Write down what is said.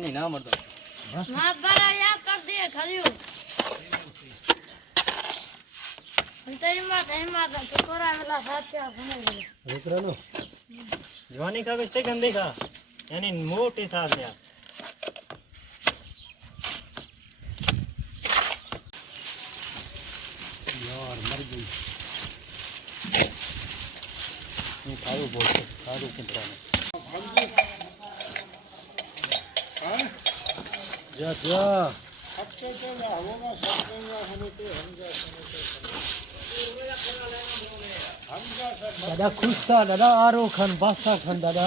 नहीं ना मर तो मां बड़ा या कर दिए खलियो तेरी मां तो कोरा वाला साथ क्या बने गए दूसरा लो जवानी का कुछ गंदे का यानी मोटे साथ यार मर गई ये खाओ बोलते खाओ के तरह जा जा दादा खुश था दादा आरो खान बादशाह खान दादा